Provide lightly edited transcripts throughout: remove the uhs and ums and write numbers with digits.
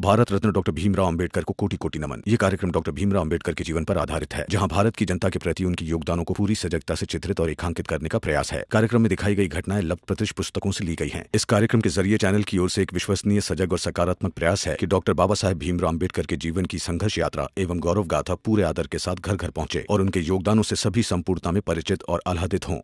Bharat Ratna doctor Bhimrao Ambedkar को कोटि कोटि नमन। ये कार्यक्रम डॉक्टर भीमराव अंबेडकर के जीवन पर आधारित है, जहां भारत की जनता के प्रति उनके योगदानों को पूरी सजगता से चित्रित और रेखांकित करने का प्रयास है। कार्यक्रम में दिखाई गई घटनाएं लब्ध पुस्तकों से ली गई हैं। इस कार्यक्रम के जरिए चैनल की ओर से एक विश्वसनीय, सजग और सकारात्मक प्रयास है कि डॉक्टर बाबा साहेब भीमराव अंबेडकर के जीवन की संघर्ष यात्रा एवं गौरव गाथा पूरे आदर के साथ घर घर पहुंचे और उनके योगदानों से सभी संपूर्णता में परिचित और आह्लादित हों।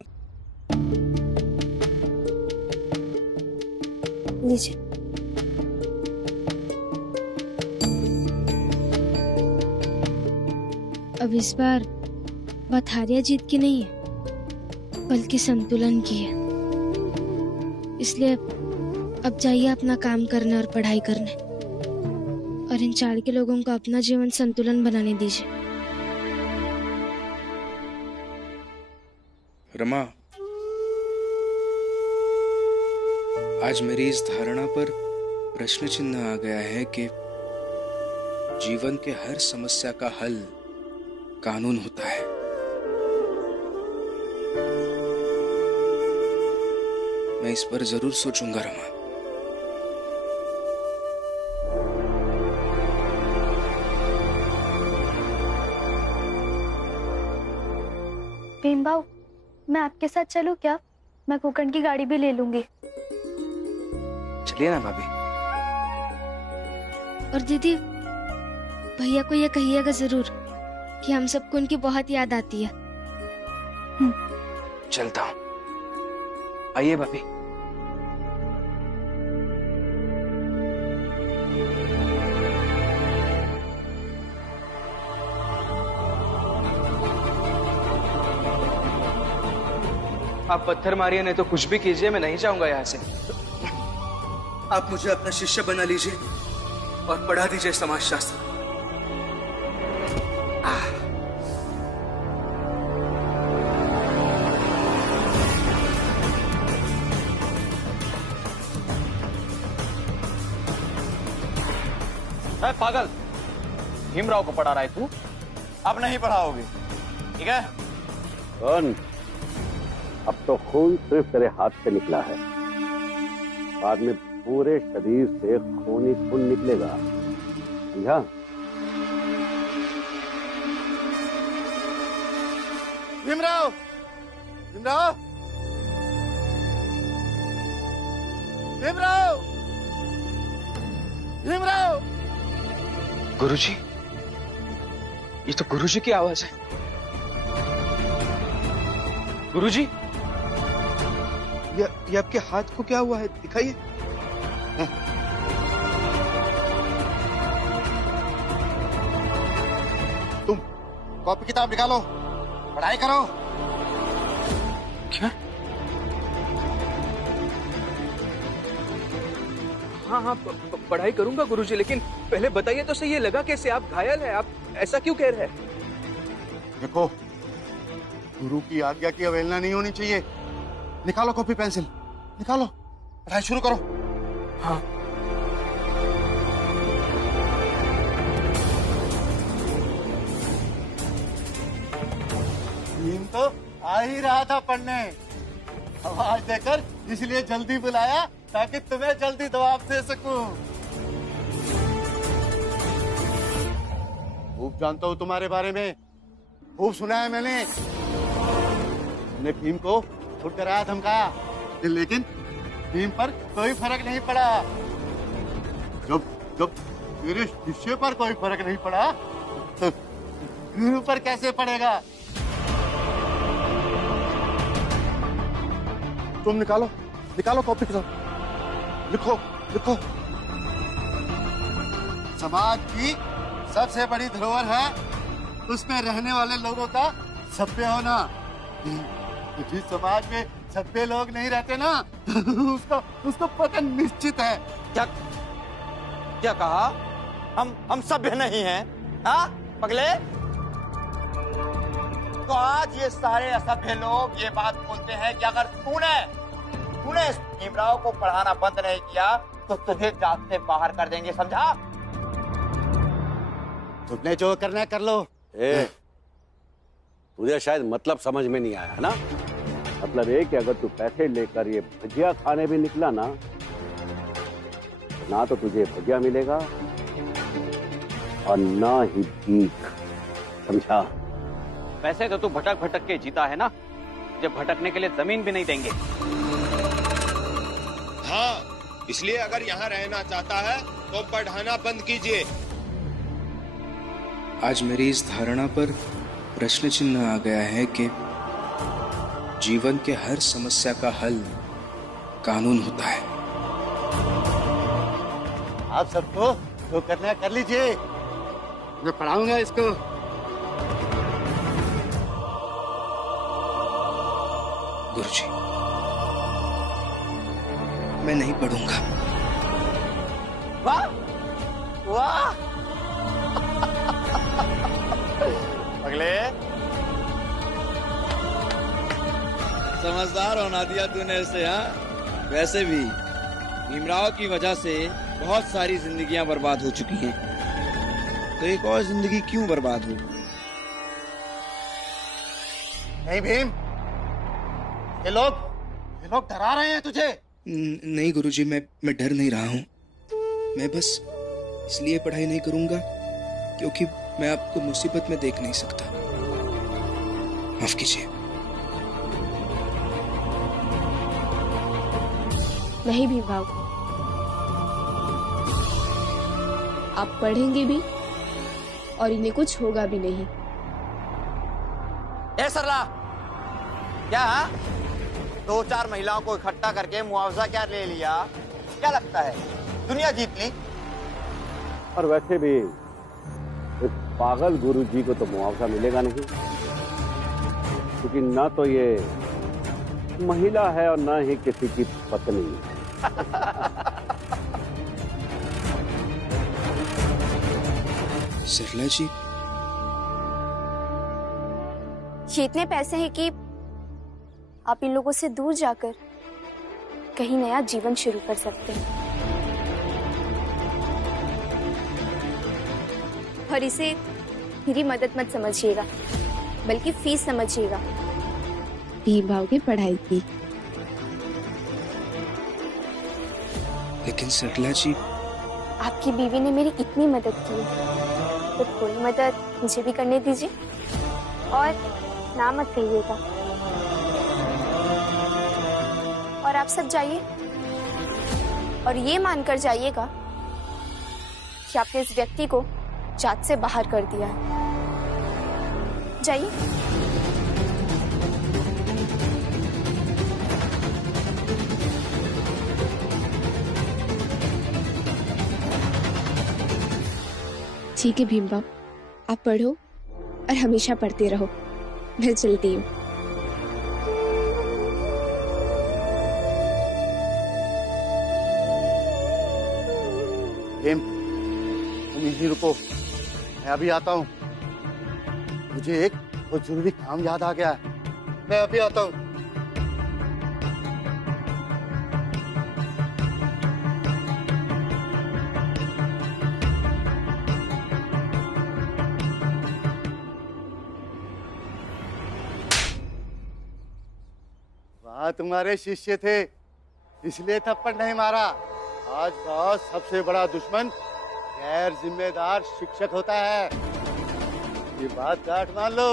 अब इस बार बात हारिया जीत की नहीं है, बल्कि संतुलन की है। इसलिए अब जाइए अपना काम करने और पढ़ाई करने, और इन चाड़ के लोगों को अपना जीवन संतुलन बनाने दीजिए। रमा, आज मेरी इस धारणा पर प्रश्न चिन्ह आ गया है कि जीवन के हर समस्या का हल कानून होता है। मैं इस पर जरूर सोचूंगा रमा। भीमबाऊ, मैं आपके साथ चलूं क्या? मैं कुकन की गाड़ी भी ले लूंगी। चलिए ना भाभी। और दीदी, भैया को ये कहिएगा जरूर कि हम सबको उनकी बहुत याद आती है। चलता हूँ। आइए भाभी। आप पत्थर मारिए नहीं तो कुछ भी कीजिए, मैं नहीं जाऊंगा यहाँ से। आप मुझे अपना शिष्य बना लीजिए और पढ़ा दीजिए समाजशास्त्र। पागल, भीमराव को पढ़ा रहा है तू? अब नहीं पढ़ाओगे, ठीक है? कौन? अब तो खून सिर्फ तेरे हाथ से निकला है, बाद में पूरे शरीर से खून ही खून निकलेगा, समझा? भीमराव, भीमराव, भीमराव, भीमराव। गुरुजी, ये तो गुरुजी की आवाज है। गुरुजी, ये आपके हाथ को क्या हुआ है? दिखाइए। तुम कॉपी किताब निकालो, पढ़ाई करो। क्या? हाँ, पढ़ाई करूंगा गुरुजी, लेकिन पहले बताइए तो सही, ये लगा कैसे? आप घायल हैं, आप ऐसा क्यों कह रहे हैं? देखो, गुरु की आज्ञा की अवहेलना नहीं होनी चाहिए। निकालो कॉपी पेंसिल, निकालो, पढ़ाई शुरू करो। हाँ। भीम तो आ ही रहा था पढ़ने, आवाज देकर इसलिए जल्दी बुलाया ताकि तुम्हें जल्दी जवाब दे सकूं। खूब जानता हूं तुम्हारे बारे में, खूब सुना है मैंने भीम को छुट कराया, धमकाया, लेकिन भीम पर कोई फर्क नहीं पड़ा। जब मेरे शिष्य पर कोई फर्क नहीं पड़ा तो गुरु पर कैसे पड़ेगा? तुम निकालो कॉपी किताब, लिखो। समाज की सबसे बड़ी धरोहर है उसमें रहने वाले लोगों का सभ्य होना। जिस समाज में सभ्य लोग नहीं रहते ना, उसका पतन निश्चित है। क्या कहा? हम सभ्य नहीं हैं? हाँ पगले? तो आज ये सारे असभ्य लोग ये बात बोलते हैं कि अगर तूने इस भीमराव को पढ़ाना बंद नहीं किया तो तुझे जात से बाहर कर देंगे, समझा? तुमने जो करना है कर लो। तुझे शायद मतलब समझ में नहीं आया ना। मतलब ये कि अगर तू पैसे लेकर ये भजिया खाने भी निकला ना तो तुझे भजिया मिलेगा और ना ही भीख, समझा? वैसे तो तू भटक भटक के जीता है ना, जब भटकने के लिए जमीन भी नहीं देंगे। हाँ, इसलिए अगर यहाँ रहना चाहता है तो पढ़ाना बंद कीजिए। आज मेरी इस धारणा पर प्रश्न चिन्ह आ गया है कि जीवन के हर समस्या का हल कानून होता है। आप सबको जो करना है कर लीजिए, मैं पढ़ाऊंगा इसको। गुरुजी, मैं नहीं पढ़ूंगा। वाह वाह अगले समझदार होना दिया तूने इसे। हाँ, वैसे भी भीमराव की वजह से बहुत सारी जिंदगियां बर्बाद हो चुकी हैं, तो एक और जिंदगी क्यों बर्बाद हो? नहीं भीम, ये लोग डरा रहे हैं तुझे। नहीं गुरुजी, मैं डर नहीं रहा हूँ। मैं बस इसलिए पढ़ाई नहीं करूंगा क्योंकि मैं आपको मुसीबत में देख नहीं सकता। माफ कीजिए। नहीं भीमराव, आप पढ़ेंगे भी और इन्हें कुछ होगा भी नहीं। ए सरला, क्या 2-4 महिलाओं को इकट्ठा करके मुआवजा क्या ले लिया? क्या लगता है दुनिया जीत ली? और वैसे भी इस पागल गुरुजी को तो मुआवजा मिलेगा नहीं, क्योंकि ना तो ये महिला है और ना ही किसी की पत्नी। सरला जी, ये इतने पैसे हैं कि आप इन लोगों से दूर जाकर कहीं नया जीवन शुरू कर सकते हैं। और इसे मेरी मदद मत समझिएगा, बल्कि फीस समझिएगा। भीमराव की पढ़ाई की। लेकिन सरला जी, आपकी बीवी ने मेरी इतनी मदद की है, तो थोड़ी मदद मुझे भी करने दीजिए। और ना मत कहिएगा। और आप सब जाइए और ये मानकर जाइएगा कि आपने इस व्यक्ति को जात से बाहर कर दिया है। जाइए। ठीक है भीमराव, आप पढ़ो और हमेशा पढ़ते रहो। मैं चलती हूँ। भीम, तुम यहीं रुको, मैं अभी आता हूँ। मुझे एक बहुत जरूरी काम याद आ गया है, मैं अभी आता हूँ। वहाँ तुम्हारे शिष्य थे, इसलिए थप्पड़ नहीं मारा। आज का सबसे बड़ा दुश्मन गैर जिम्मेदार शिक्षक होता है। ये बात गांठ मान लो,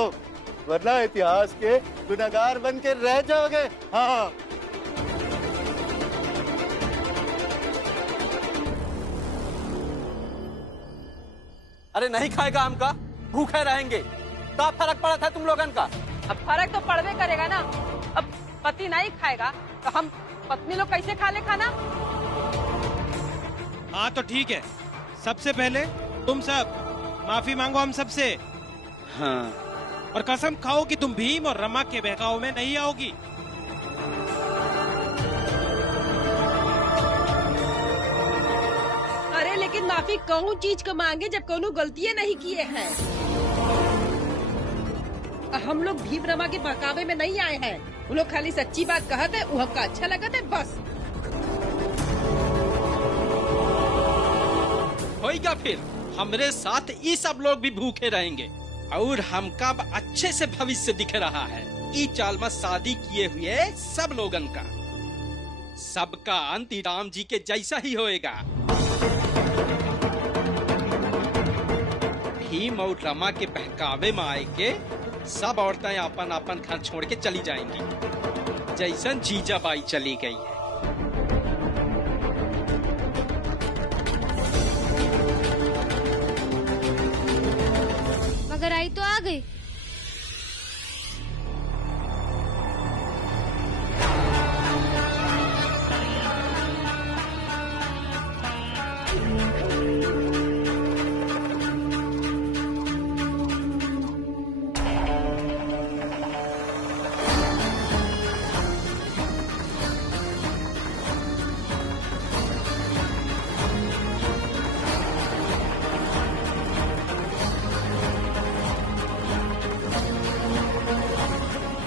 वरना इतिहास के गुनहगार बन के रह जाओगे। हाँ। अरे नहीं खाएगा आम का, भूखे रहेंगे। क्या फर्क पड़ा था तुम लोगन का? अब फर्क तो पड़वे करेगा ना। अब पति नहीं खाएगा तो हम पत्नी लोग कैसे खा ले खाना? हाँ तो ठीक है, सबसे पहले तुम सब माफी मांगो हम सबसे। हाँ, और कसम खाओ कि तुम भीम और रमा के बहकाव में नहीं आओगी। अरे लेकिन माफी कौन चीज को मांगे जब कोनो गलतियां नहीं किए हैं। हम लोग भीम रमा के बहकावे में नहीं आए हैं। वो लोग खाली सच्ची बात कहते हैं, वो हमका अच्छा लगता है बस। होगा फिर हमरे साथ ये सब लोग भी भूखे रहेंगे और हमका अच्छे से भविष्य दिख रहा है। ई चाल में शादी किए हुए सब लोगन का सबका अंत राम जी के जैसा ही होएगा। भीम और रमा के बहकावे में आए के सब औरतें अपन अपन घर छोड़ के चली जाएंगी, जैसन जीजाबाई चली गई है। मगर आई तो आ गई।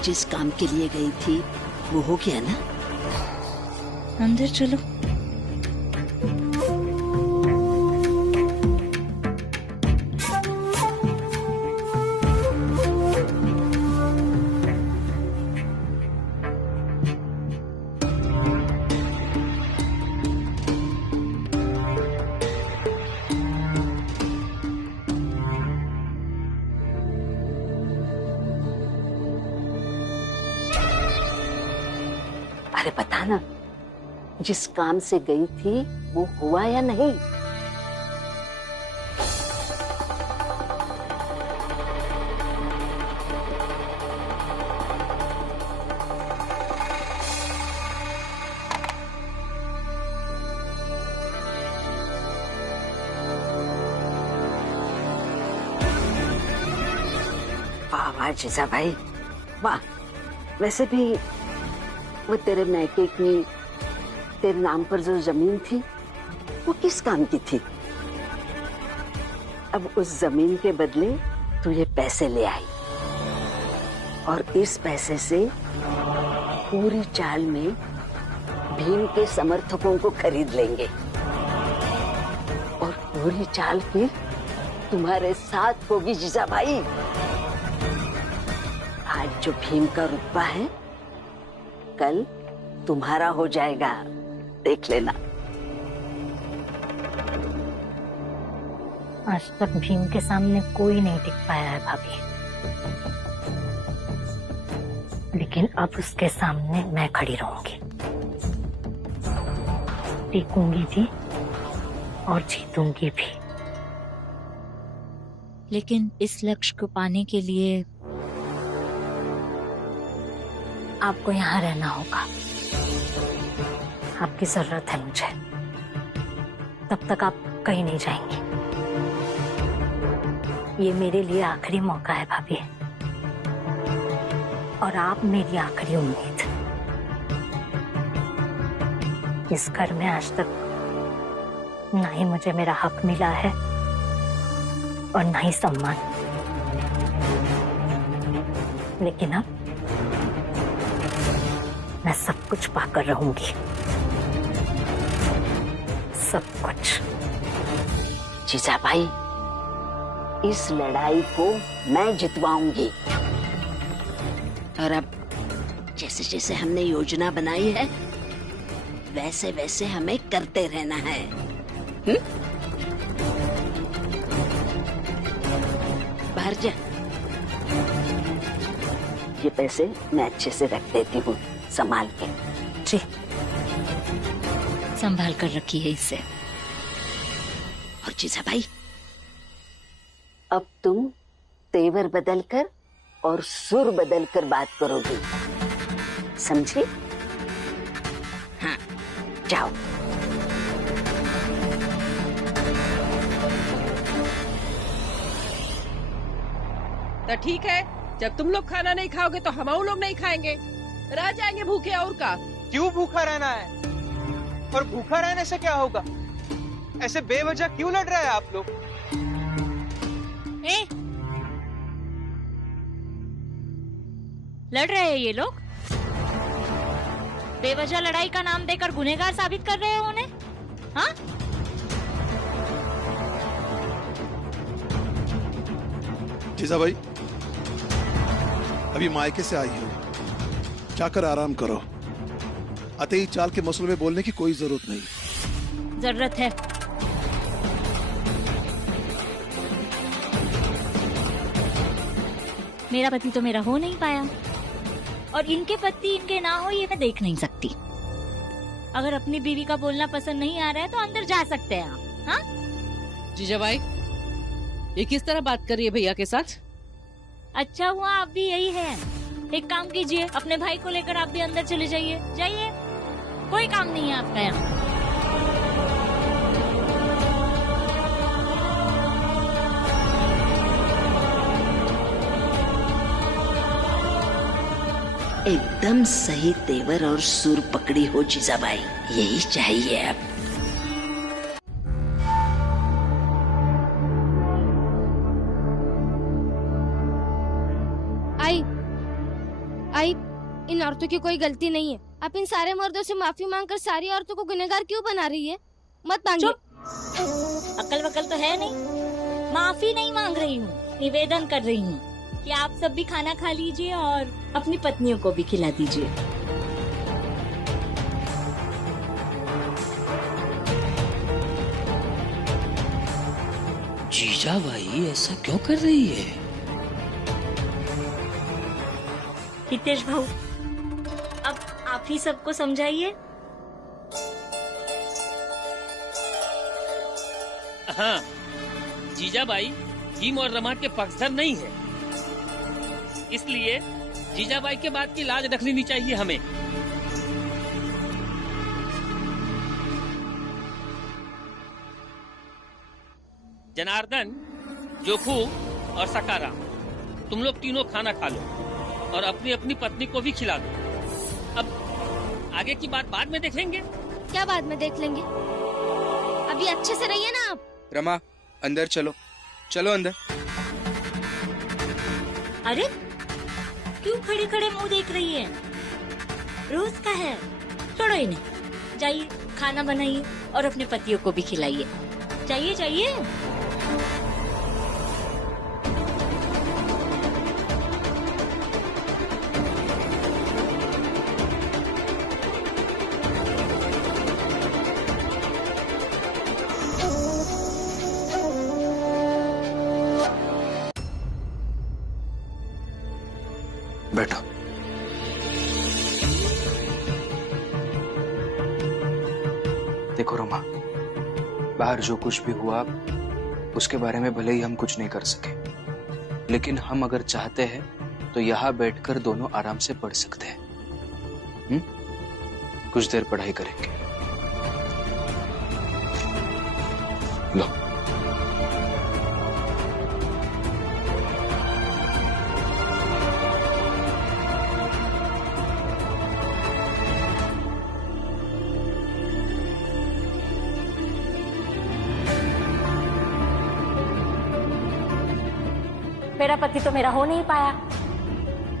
जिस काम के लिए गई थी वो हो गया ना? अंदर चलो। अरे बता ना, जिस काम से गई थी वो हुआ या नहीं? वाह वाह जीजा भाई वाह। वैसे भी वो तेरे मैके की तेरे नाम पर जो जमीन थी वो किस काम की थी? अब उस जमीन के बदले तू ये पैसे ले आई और इस पैसे से पूरी चाल में भीम के समर्थकों को खरीद लेंगे और पूरी चाल फिर तुम्हारे साथ होगी जीजा भाई। आज जो भीम का रुतबा है कल तुम्हारा हो जाएगा, देख लेना। आज तक भीम के सामने कोई नहीं टिक पाया है भाभी, लेकिन अब उसके सामने मैं खड़ी रहूंगी, टिकूंगी भी और जीतूंगी भी। लेकिन इस लक्ष्य को पाने के लिए आपको यहाँ रहना होगा, आपकी जरूरत है मुझे। तब तक आप कहीं नहीं जाएंगे। ये मेरे लिए आखिरी मौका है भाभी, और आप मेरी आखिरी उम्मीद। इस घर में आज तक ना ही मुझे मेरा हक मिला है और ना ही सम्मान, लेकिन अब मैं सब कुछ पाकर रहूंगी, सब कुछ। जीजा भाई, इस लड़ाई को मैं जितवाऊंगी और अब जैसे जैसे हमने योजना बनाई है वैसे वैसे हमें करते रहना है। बाहर जा, ये पैसे मैं अच्छे से रख देती हूँ संभाल के। जी, संभाल कर रखिए इसे। और जीजा भाई, अब तुम तेवर बदल कर और सुर बदल कर बात करोगी, समझी? हाँ, जाओ। तो ठीक है, जब तुम लोग खाना नहीं खाओगे तो हम लोग नहीं खाएंगे, रह जाएंगे भूखे। और का क्यों भूखा रहना है? और भूखा रहने से क्या होगा? ऐसे बेवजह क्यों लड़ रहे हैं आप लोग? लड़ रहे हैं ये लोग? बेवजह लड़ाई का नाम देकर गुनहगार साबित कर रहे हो उन्हें? हाँ? जीजा भाई, अभी मायके से आई हो, जाकर आराम करो। अतई चाल के मसलों में बोलने की कोई जरूरत नहीं। जरूरत है। मेरा पति तो मेरा हो नहीं पाया, और इनके पति इनके ना हो ये मैं देख नहीं सकती। अगर अपनी बीवी का बोलना पसंद नहीं आ रहा है तो अंदर जा सकते हैं आप। हाँ जीजाबाई, ये किस तरह बात कर रही है भैया के साथ? अच्छा हुआ आप भी यही है। एक काम कीजिए, अपने भाई को लेकर आप भी अंदर चले जाइए। जाइए, कोई काम नहीं है आपका यहाँ। एकदम सही तेवर और सुर पकड़ी हो जीजाबाई, यही चाहिए अब। आई, इन औरतों की कोई गलती नहीं है। आप इन सारे मर्दों से माफी मांगकर सारी औरतों को गुनहगार क्यों बना रही है? मत मांगिए। अक्ल वकल तो है नहीं, माफी नहीं मांग रही हूँ, निवेदन कर रही हूँ कि आप सब भी खाना खा लीजिए और अपनी पत्नियों को भी खिला दीजिए। जीजाबाई ऐसा क्यों कर रही है? हितेश भाऊ, अब आप ही सबको समझाइए। हाँ, जीजाबाई भीम और रमा के पक्षधर नहीं है, इसलिए जीजाबाई के बात की लाज रख लेनी चाहिए हमें। जनार्दन, जोखू और सकाराम, तुम लोग तीनों खाना खा लो और अपनी अपनी पत्नी को भी खिला दो। अब आगे की बात बाद में देखेंगे। क्या बाद में देख लेंगे? अभी अच्छे से रहिए ना आप। रमा, अंदर चलो, चलो अंदर। अरे क्यों खड़े खड़े मुंह देख रही है? रोज का है, छोड़ो इन्हें। जाइए, खाना बनाइए और अपने पतियों को भी खिलाइए। जाइए जाइए। बैठो। देखो रोमा, बाहर जो कुछ भी हुआ उसके बारे में भले ही हम कुछ नहीं कर सके, लेकिन हम अगर चाहते हैं तो यहाँ बैठकर दोनों आराम से पढ़ सकते हैं। कुछ देर पढ़ाई करेंगे। लो। मेरा पति तो मेरा हो नहीं पाया,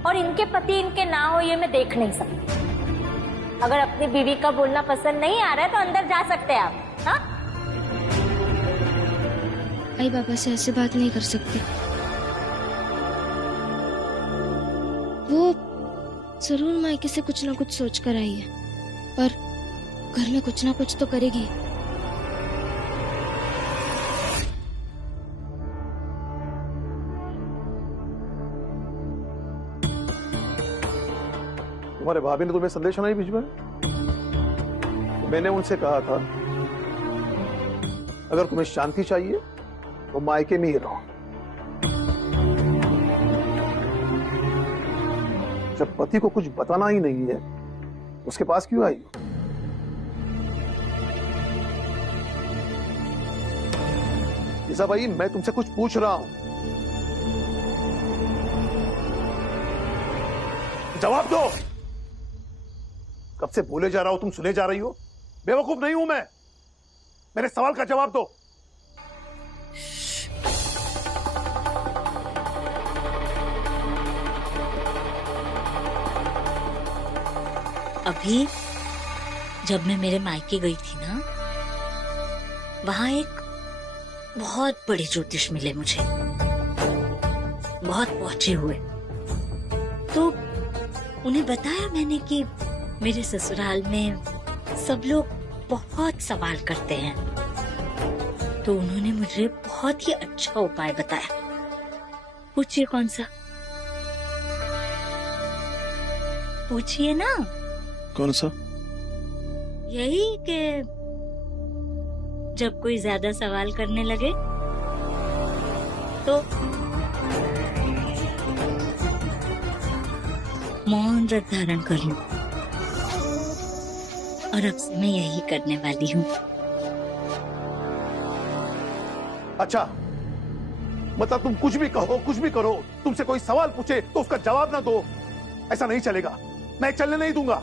और इनके पति इनके ना हो ये मैं देख नहीं सकती। अगर अपनी बीवी का बोलना पसंद नहीं आ रहा है तो अंदर जा सकते हैं आप। हाँ? आई बाबा से ऐसे बात नहीं कर सकती। वो जरूर मायके से कुछ ना कुछ सोच कर आई है, पर घर में कुछ ना कुछ तो करेगी। तुम्हारे भाभी ने तुम्हें संदेश नहीं भिजवाया? मैंने उनसे कहा था अगर तुम्हें शांति चाहिए तो मायके में ही रहो। जब पति को कुछ बताना ही नहीं है उसके पास क्यों आई हो? ईसा भाई, मैं तुमसे कुछ पूछ रहा हूं, जवाब दो। कब से बोले जा रहा हूं, तुम सुने जा रही हो? बेवकूफ नहीं हूं मैं। मेरे सवाल का जवाब दो। अभी जब मैं मेरे मायके गई थी ना, वहां एक बहुत बड़े ज्योतिष मिले मुझे, बहुत पहुंचे हुए। तो उन्हें बताया मैंने कि मेरे ससुराल में सब लोग बहुत सवाल करते हैं, तो उन्होंने मुझे बहुत ही अच्छा उपाय बताया। पूछिए कौन सा? पूछिए ना। कौन सा? यही कि जब कोई ज्यादा सवाल करने लगे तो मौन व्रत धारण कर लूं। और अब से मैं यही करने वाली हूँ। अच्छा, मतलब तुम कुछ भी कहो, कुछ भी करो, तुमसे कोई सवाल पूछे तो उसका जवाब ना दो, ऐसा नहीं चलेगा। मैं चलने नहीं दूंगा।